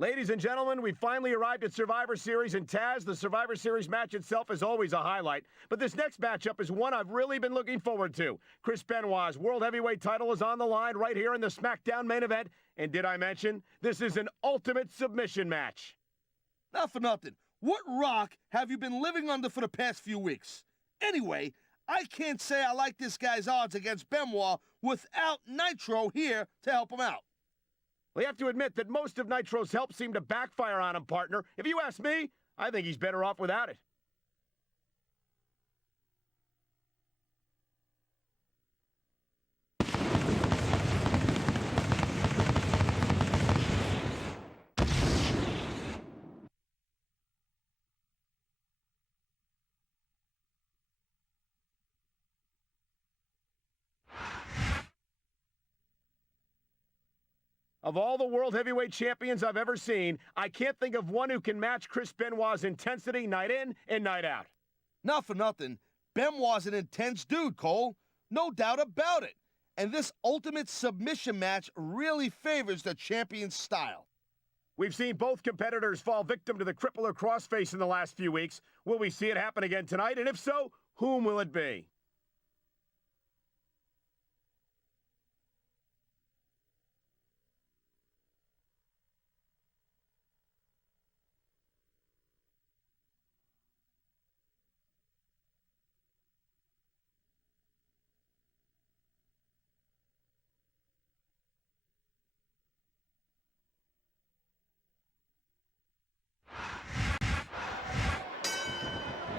Ladies and gentlemen, we finally arrived at Survivor Series, and Taz, the Survivor Series match itself is always a highlight. But this next matchup is one I've really been looking forward to. Chris Benoit's World Heavyweight title is on the line right here in the Smackdown main event. And did I mention, this is an ultimate submission match. Not for nothing. What rock have you been living under for the past few weeks? Anyway, I can't say I like this guy's odds against Benoit without Nitro here to help him out. We have to admit that most of Nitro's help seemed to backfire on him, partner. If you ask me, I think he's better off without it. Of all the World Heavyweight Champions I've ever seen, I can't think of one who can match Chris Benoit's intensity night in and night out. Not for nothing. Benoit's an intense dude, Cole. No doubt about it. And this ultimate submission match really favors the champion's style. We've seen both competitors fall victim to the crippler crossface in the last few weeks. Will we see it happen again tonight? And if so, whom will it be?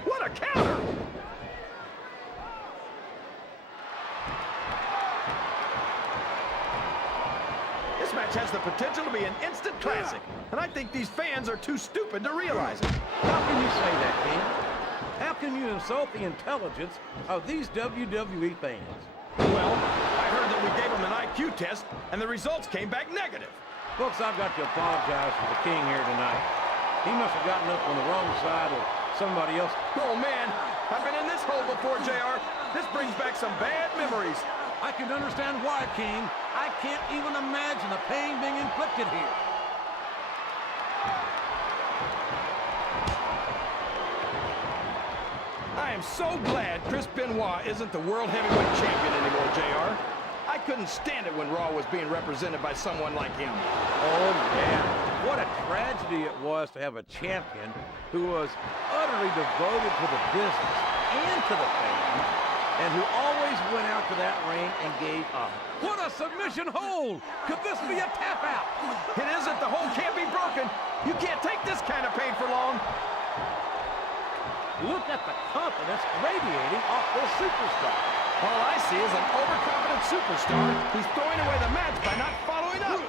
What a counter! This match has the potential to be an instant classic, and I think these fans are too stupid to realize it. How can you say that, King? How can you insult the intelligence of these WWE fans? Well, I heard that we gave them an IQ test, and the results came back negative. Folks, I've got to apologize for the King here tonight. He must have gotten up on the wrong side of somebody else. Oh, man, I've been in this hole before, JR. This brings back some bad memories. I can understand why, King. I can't even imagine the pain being inflicted here. I am so glad Chris Benoit isn't the World Heavyweight Champion anymore, JR. I couldn't stand it when Raw was being represented by someone like him. Oh, yeah. What a tragedy it was to have a champion who was utterly devoted to the business and to the fans, and who always went out to that ring and gave up. What a submission hold! Could this be a tap out? It isn't. The hold can't be broken. You can't take this kind of pain for long. Look at the confidence radiating off this superstar. All I see is an overconfident superstar who's throwing away the match by not following up.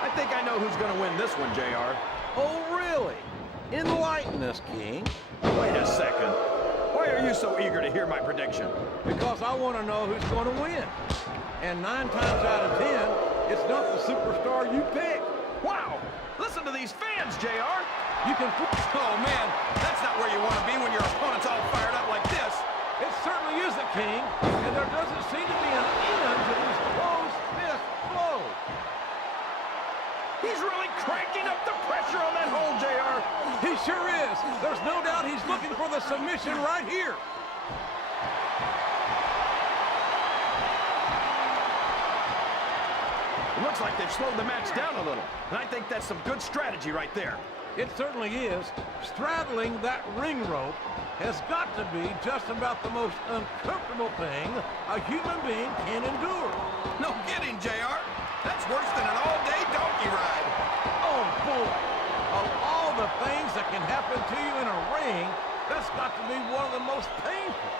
I think I know who's going to win this one, JR. Oh, really? Enlighten us, King. Wait a second. Why are you so eager to hear my prediction? Because I want to know who's going to win. And 9 times out of 10, it's not the superstar you pick. Wow! Listen to these fans, JR. You can... Oh, man, that's not where you want to be when your opponent's all fired up like this. It certainly isn't, King. And there doesn't seem to be an end to these closed fist blows. He's really cranking up the pressure on that hold, JR. He sure is. There's no doubt he's looking for the submission right here. It looks like they've slowed the match down a little, and I think that's some good strategy right there. It certainly is. Straddling that ring rope has got to be just about the most uncomfortable thing a human being can endure. No kidding, JR. That's worse than an all-day donkey ride. Oh, boy. Of all the things that can happen to you in a ring, that's got to be one of the most painful.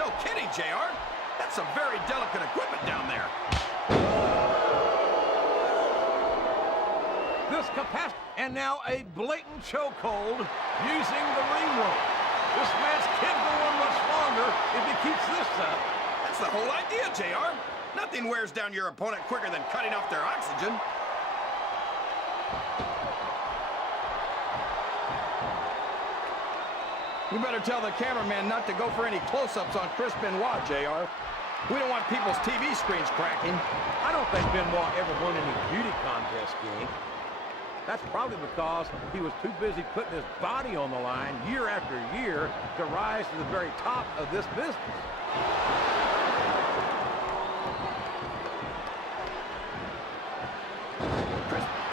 No kidding, JR. That's some very delicate equipment down there. This capacity, and now a blatant chokehold using the ring rope. This match can go on much longer if he keeps this up. That's the whole idea, JR. Nothing wears down your opponent quicker than cutting off their oxygen. We better tell the cameraman not to go for any close-ups on Chris Benoit, JR. We don't want people's TV screens cracking. I don't think Benoit ever won any beauty contest, King. That's probably because he was too busy putting his body on the line year after year to rise to the very top of this business.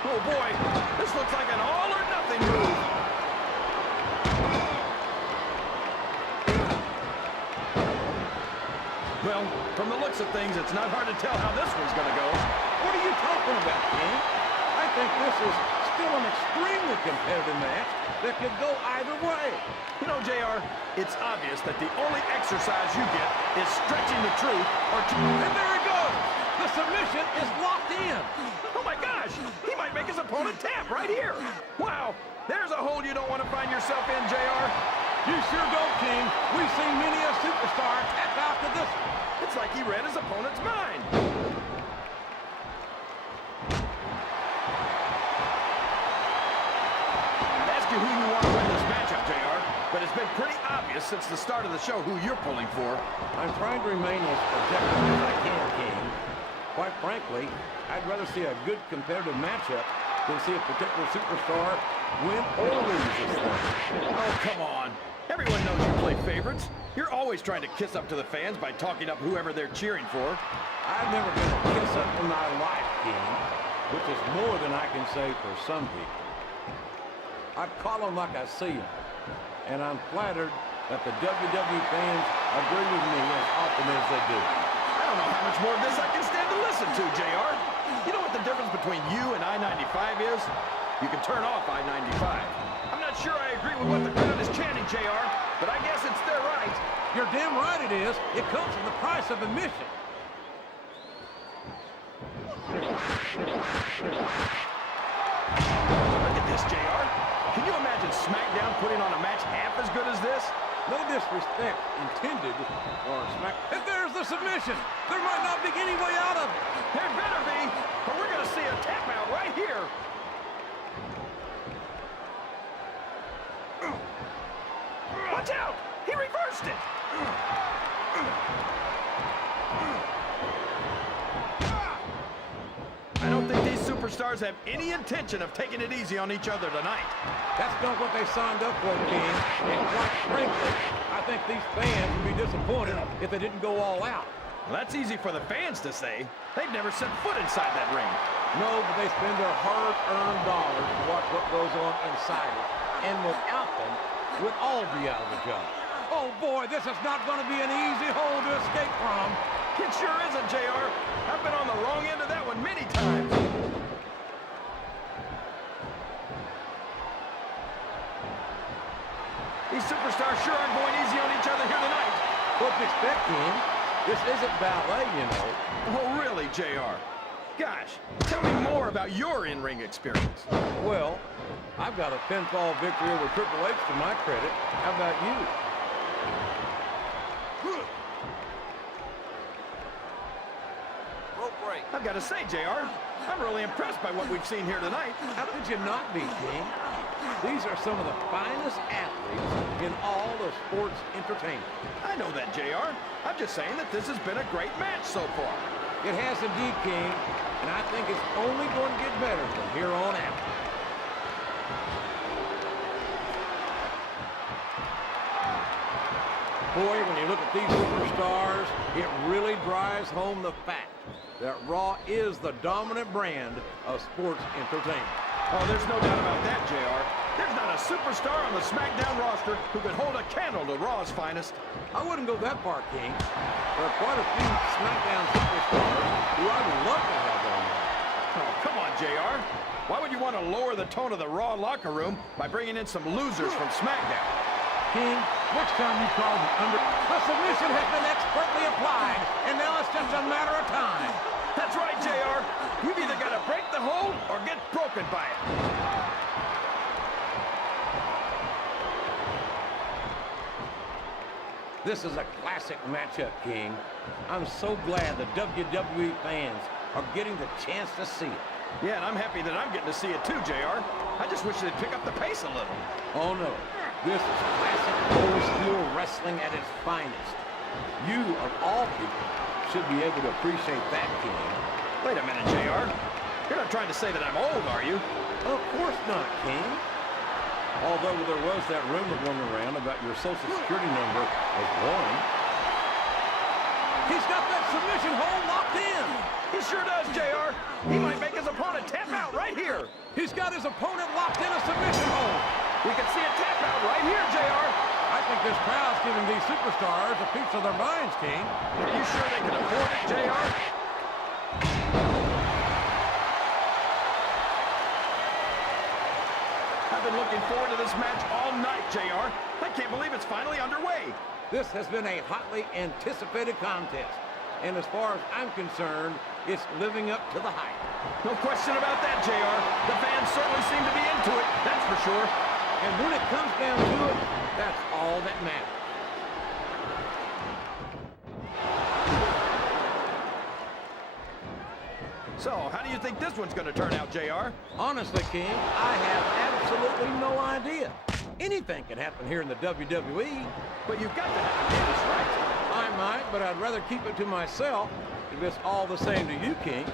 Oh boy, this looks like an all or nothing move. Well, from the looks of things, it's not hard to tell how this one's going to go. What are you talking about, King? I think this is still an extremely competitive match that could go either way. You know, JR, it's obvious that the only exercise you get is stretching the truth or... And there it goes! The submission is locked in. Oh my gosh! He might make his opponent tap right here. Wow! There's a hole you don't want to find yourself in, JR. You sure don't, King. We've seen many a superstar tap out to this one. It's like he read his opponent's mind. I'd ask you who you want to win this matchup, JR, but it's been pretty obvious since the start of the show who you're pulling for. I'm trying to remain as objective as I can, King. Quite frankly, I'd rather see a good competitive matchup than see a particular superstar win or lose this thing. Oh, come on. Everyone knows you play favorites. You're always trying to kiss up to the fans by talking up whoever they're cheering for. I've never been a kiss up in my life, King, which is more than I can say for some people. I call them like I see them, and I'm flattered that the WWE fans agree with me as often as they do. I don't know how much more of this I can stand to listen to, JR. You know what the difference between you and I-95 is? You can turn off I-95. I'm not sure I agree with what the crowd is chanting, JR, but I guess it's their right. You're damn right it is. It comes at the price of admission. Look at this, JR. Can you imagine Smackdown putting on a match half as good as this? No disrespect intended for Smack. And there's the submission. There might not be any way out of it. There better be, but we're going to see a tap out right here. Watch out! He reversed it! I don't think these superstars have any intention of taking it easy on each other tonight. That's not what they signed up for, King. And quite frankly, I think these fans would be disappointed if they didn't go all out. Well, that's easy for the fans to say. They've never set foot inside that ring. No, but they spend their hard-earned dollars to watch what goes on inside it. And without them, we'd all be out of a job. Oh, boy, this is not going to be an easy hole to escape from. It sure isn't, JR. I've been on the wrong end of that one many times. These superstars sure aren't going easy on each other here tonight. What to expect, King? This isn't ballet, you know. Oh, really, JR? Gosh, tell me more about your in-ring experience. Well, I've got a pinfall victory over Triple H to my credit. How about you? I've got to say, JR, I'm really impressed by what we've seen here tonight. How could you not be, King? These are some of the finest athletes in all of sports entertainment. I know that, JR. I'm just saying that this has been a great match so far. It has indeed, King, and I think it's only going to get better from here on out. Boy, when you look at these superstars, it really drives home the fact that Raw is the dominant brand of sports entertainment. Oh, there's no doubt about that, JR. There's not a superstar on the Smackdown roster who could hold a candle to Raw's finest. I wouldn't go that far, King. There are quite a few Smackdown superstars who I would love to have on there. Oh, come on, JR. Why would you want to lower the tone of the Raw locker room by bringing in some losers from Smackdown? King, next time you call the the submission has been expertly applied, and now it's just a matter of time. That's right, JR. You've either got to break the hold or get broken by it. This is a classic matchup, King. I'm so glad the WWE fans are getting the chance to see it. Yeah, and I'm happy that I'm getting to see it too, JR. I just wish they'd pick up the pace a little. Oh, no. This is classic old school wrestling at its finest. You, of all people, should be able to appreciate that, King. Wait a minute, JR. You're not trying to say that I'm old, are you? Of course not, King. Although there was that rumor going around about your Social Security number was 1. He's got that submission hold locked in. He sure does, JR. He might make his opponent tap out right here. He's got his opponent locked in a submission hold. We can see a tap out right here, JR. I think this crowd's giving these superstars a piece of their minds, King. Are you sure they can afford it, JR? I've been looking forward to this match all night, JR. I can't believe it's finally underway. This has been a hotly anticipated contest. And as far as I'm concerned, it's living up to the hype. No question about that, JR. The fans certainly seem to be into it, that's for sure. And when it comes down to it, that's all that matters. So, how do you think this one's going to turn out, JR? Honestly, King, I have absolutely no idea. Anything can happen here in the WWE. But you've got to have a guess, right? I might, but I'd rather keep it to myself if it's all the same to you, King.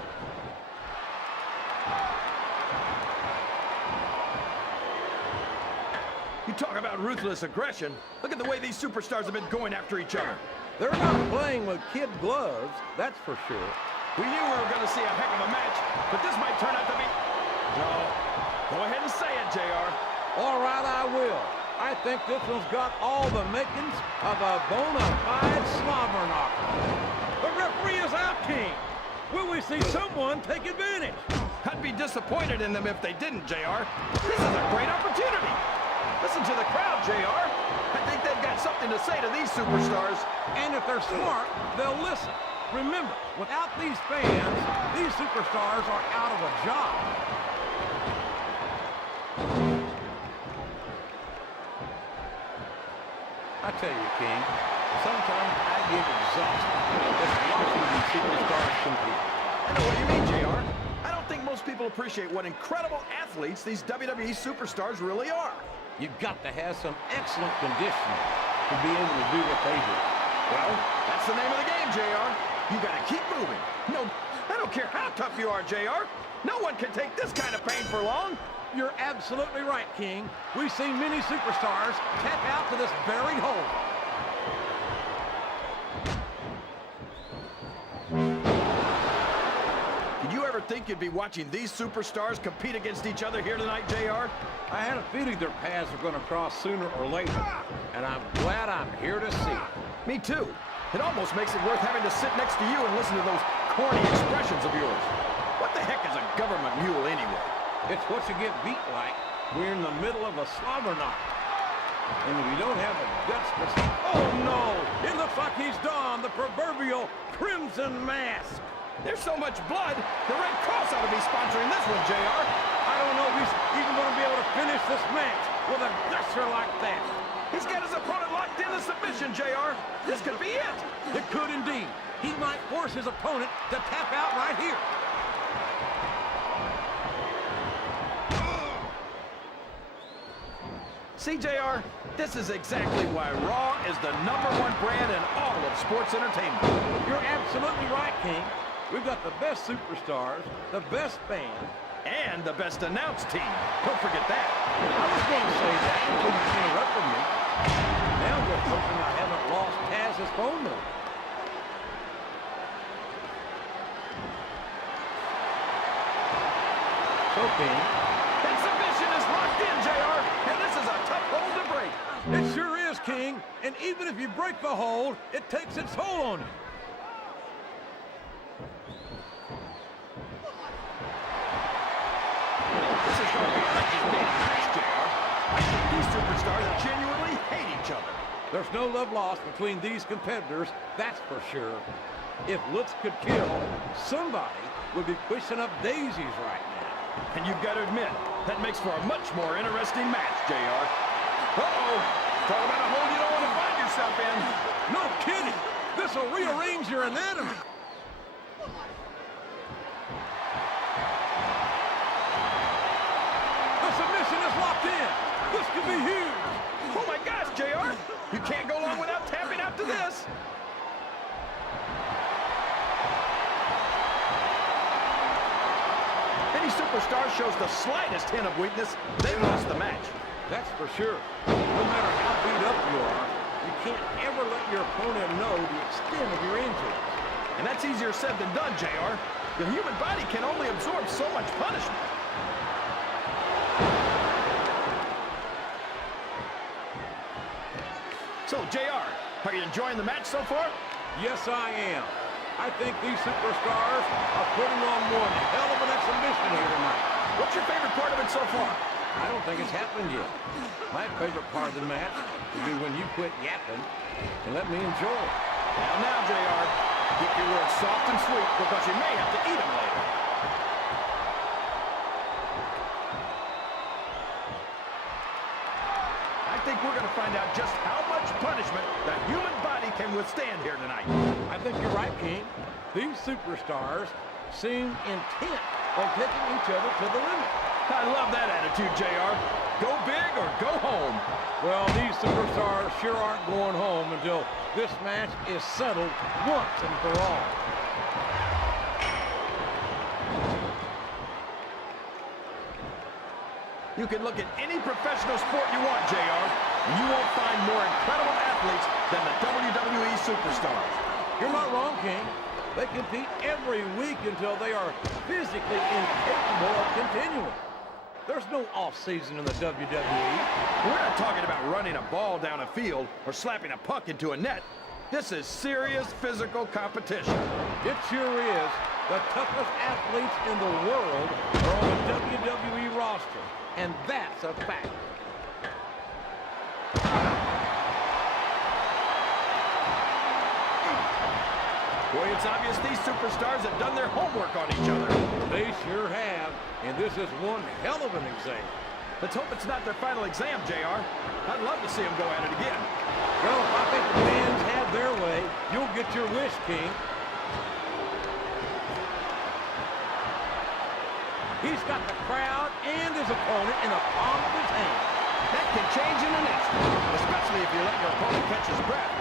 You talk about ruthless aggression. Look at the way these superstars have been going after each other. They're not playing with kid gloves, that's for sure. We knew we were going to see a heck of a match, but this might turn out to be... No. Go ahead and say it, JR. All right, I will. I think this one's got all the makings of a bona fide slobber knocker. The referee is out, King. Will we see someone take advantage? I'd be disappointed in them if they didn't, JR. This is a great opportunity. Listen to the crowd, JR. I think they've got something to say to these superstars. And if they're smart, they'll listen. Remember, without these fans, these superstars are out of a job. I tell you, King, sometimes I get exhausted just watching these superstars compete. I know what you mean, JR. I don't think most people appreciate what incredible athletes these WWE superstars really are. You've got to have some excellent conditioning to be able to do what they do. Well, that's the name of the game, JR. You gotta keep moving. No, I don't care how tough you are, JR. No one can take this kind of pain for long. You're absolutely right, King. We've seen many superstars tap out to this very hole. Did you ever think you'd be watching these superstars compete against each other here tonight, JR? I had a feeling their paths were going to cross sooner or later, and I'm glad I'm here to see it. Me too. It almost makes it worth having to sit next to you and listen to those corny expressions of yours. What the heck is a government mule anyway? It's what you get beat like. We're in the middle of a slobber knock. And if you don't have the guts to... Oh, no! It looks like he's donned the proverbial crimson mask. There's so much blood, the Red Cross ought to be sponsoring this one, JR. I don't know if he's even going to be able to finish this match with a gusher like that. He's got his opponent locked in a submission, JR. This could be it. It could indeed. He might force his opponent to tap out right here. See, JR, this is exactly why Raw is the #1 brand in all of sports entertainment. You're absolutely right, King. We've got the best superstars, the best band, and the best announced team. Don't forget that. I was going to say that until you interrupted me. Now just hoping I haven't lost Taz's phone number. So, King, that submission is locked in, JR, and this is a tough hold to break. It sure is, King. And even if you break the hold, it takes its toll on you. This is going to be a big match, JR. I think these superstars genuinely hate each other. There's no love lost between these competitors, that's for sure. If looks could kill, somebody would be pushing up daisies right now. And you've got to admit, that makes for a much more interesting match, JR. Uh-oh. Talk about a hole you don't want to find yourself in. No kidding. This will rearrange your anatomy. The submission is locked in. This could be huge. Oh, my gosh, JR. You can't go long without tapping out to this. superstars shows the slightest hint of weakness, they lost the match. That's for sure. No matter how beat up you are, you can't ever let your opponent know the extent of your injuries. And that's easier said than done, JR. The human body can only absorb so much punishment. So, JR, are you enjoying the match so far? Yes, I am. I think these superstars are putting on one hell of an exhibition here tonight. What's your favorite part of it so far? I don't think it's happened yet. My favorite part of the match would be when you quit yapping and let me enjoy it. Now, JR, keep your words soft and sweet because you may have to eat them later. I think we're going to find out just how much punishment the human body can withstand here tonight. I think you're right, King. These superstars seem intent on taking each other to the limit. I love that attitude, JR. Go big or go home. Well, these superstars sure aren't going home until this match is settled once and for all. You can look at any professional sport you want, JR, and you won't find more incredible athletes than the WWE superstars. You're not wrong, King. They compete every week until they are physically incapable of continuing. There's no off-season in the WWE. We're not talking about running a ball down a field or slapping a puck into a net. This is serious physical competition. It sure is. The toughest athletes in the world are on the WWE roster, and that's a fact. Boy, it's obvious these superstars have done their homework on each other. They sure have, and this is one hell of an exam. Let's hope it's not their final exam, JR. I'd love to see them go at it again. Well, if I think the fans have their way, you'll get your wish, King. He's got the crowd and his opponent in the palm of his hand. That can change in an instant, especially if you let your opponent catch his breath.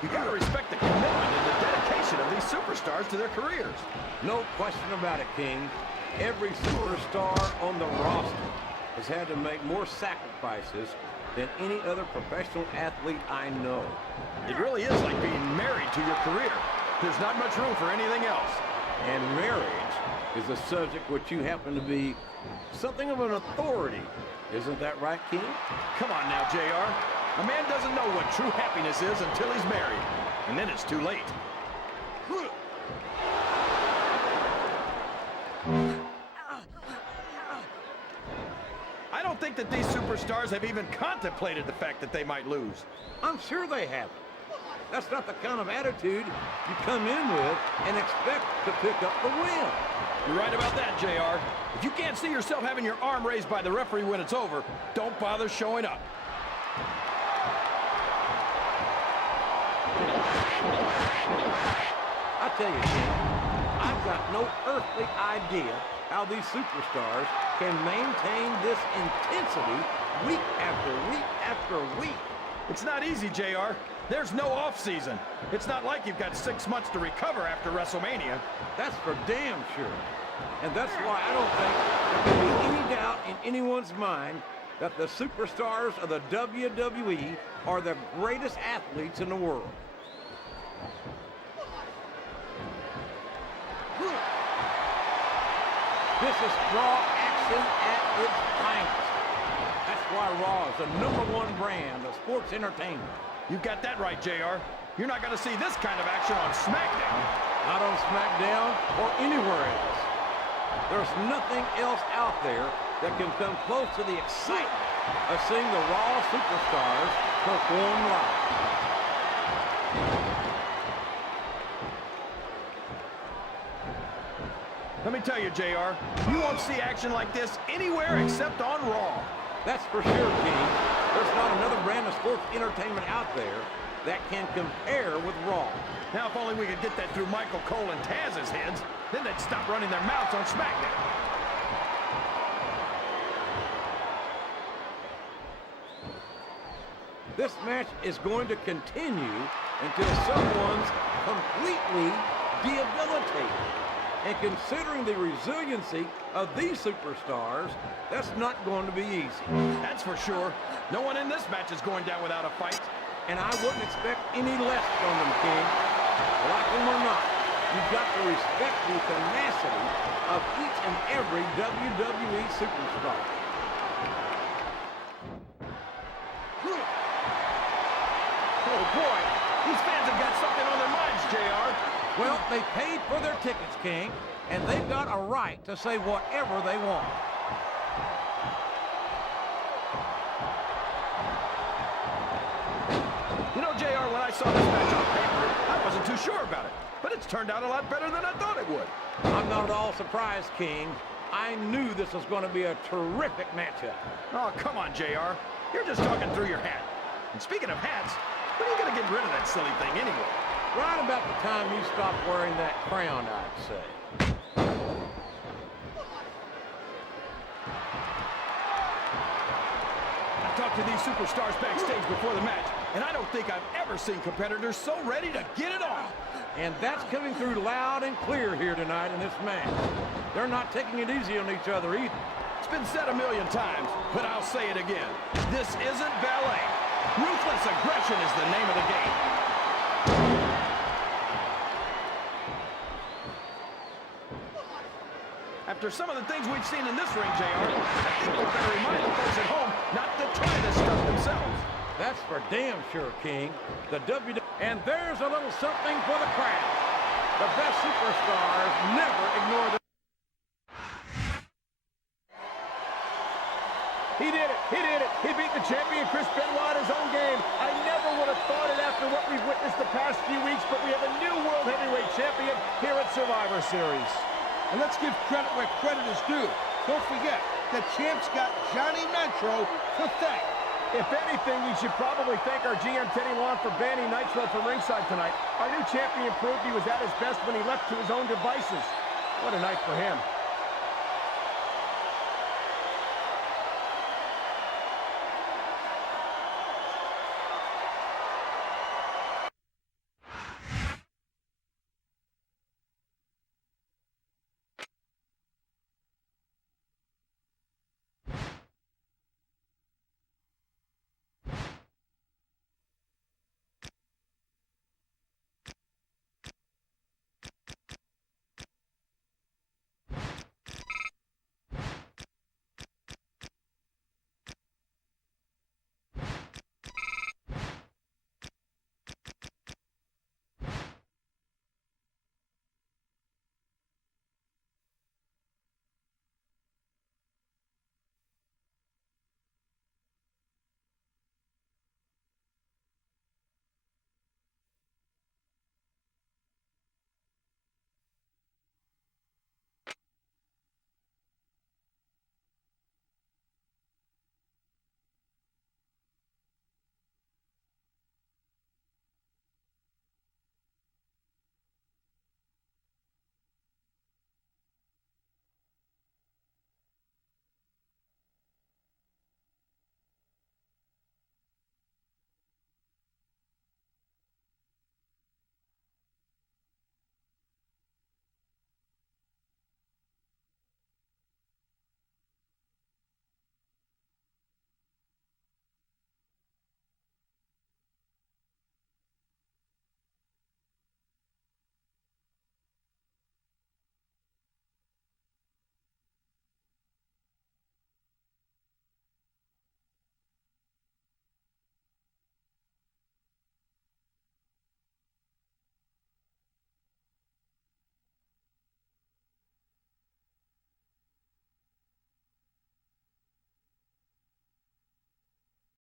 You gotta respect the commitment and the dedication of these superstars to their careers. No question about it, King. Every superstar on the roster has had to make more sacrifices than any other professional athlete I know. It really is like being married to your career. There's not much room for anything else. And marriage is a subject which you happen to be something of an authority. Isn't that right, King? Come on now, JR. A man doesn't know what true happiness is until he's married. And then it's too late. I don't think that these superstars have even contemplated the fact that they might lose. I'm sure they haven't. That's not the kind of attitude you come in with and expect to pick up the win. You're right about that, JR. If you can't see yourself having your arm raised by the referee when it's over, don't bother showing up. I tell you, King, I've got no earthly idea how these superstars can maintain this intensity week after week after week. It's not easy, JR. There's no off-season. It's not like you've got 6 months to recover after WrestleMania. That's for damn sure. And that's why I don't think there can be any doubt in anyone's mind that the superstars of the WWE are the greatest athletes in the world. This is Raw action at its finest. That's why Raw is the #1 brand of sports entertainment. You got that right, JR. You're not going to see this kind of action on Smackdown. Not on Smackdown or anywhere else. There's nothing else out there that can come close to the excitement of seeing the Raw superstars perform live. Let me tell you, JR, you won't see action like this anywhere except on Raw. That's for sure, King. There's not another brand of sports entertainment out there that can compare with Raw. Now, if only we could get that through Michael Cole and Taz's heads, then they'd stop running their mouths on SmackDown. This match is going to continue until someone's completely debilitated. And considering the resiliency of these superstars, that's not going to be easy. That's for sure. No one in this match is going down without a fight. And I wouldn't expect any less from them, King. Like them or not, you've got to respect the tenacity of each and every WWE superstar. Oh, boy. These fans have got something on their minds, JR. Well, they paid for their tickets, King, and they've got a right to say whatever they want. You know, JR, when I saw this match on paper, I wasn't too sure about it. But it's turned out a lot better than I thought it would. I'm not at all surprised, King. I knew this was going to be a terrific matchup. Oh, come on, JR. You're just talking through your hat. And speaking of hats, when are you going to get rid of that silly thing anyway? Right about the time you stop wearing that crown, I'd say. I talked to these superstars backstage before the match, and I don't think I've ever seen competitors so ready to get it on. And that's coming through loud and clear here tonight in this match. They're not taking it easy on each other either. It's been said a million times, but I'll say it again. This isn't ballet. Ruthless aggression is the name of the game. After some of the things we've seen in this ring, JR, I think we better remind the folks at home not to try this stuff themselves. That's for damn sure, King. The WWE... And there's a little something for the crowd. The best superstars never ignore the... He did it. He did it. He beat the champion, Chris Benoit, in his own game. I never would have thought it after what we've witnessed the past few weeks, but we have a new World Heavyweight Champion here at Survivor Series. And let's give credit where credit is due. Don't forget, the champ's got Johnny Nitro to thank. If anything, we should probably thank our GM, Teddy Long, for banning Nitro from ringside tonight. Our new champion proved he was at his best when he left to his own devices. What a night for him.